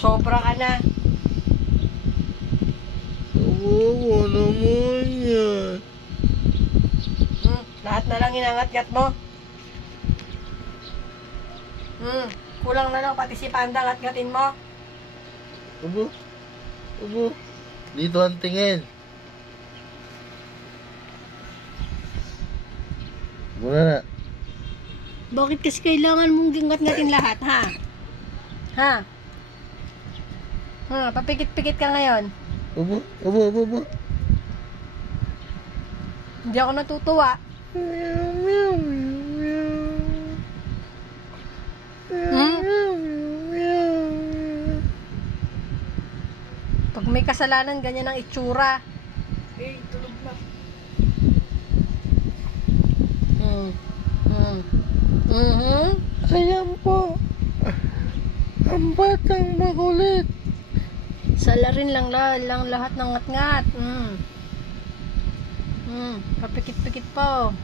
Sobra ka na. Kawawa naman yan. Lahat na lang inangat-ngat mo. Kulang na lang pati si Panda ngat-ngatin mo. Ubo. Dito ang tingin. Muna na. Bakit kasi kailangan mong gingat-ngatin lahat, ha? Ha? Papikit-pikit ka ngayon. Ubo. Hindi ako natutuwa. Pag may kasalanan, ganyan ang itsura. Tulog na. Ayan po. Ang batang makulit. Salarin lang lahat ng ngat-ngat. Papikit-pikit po.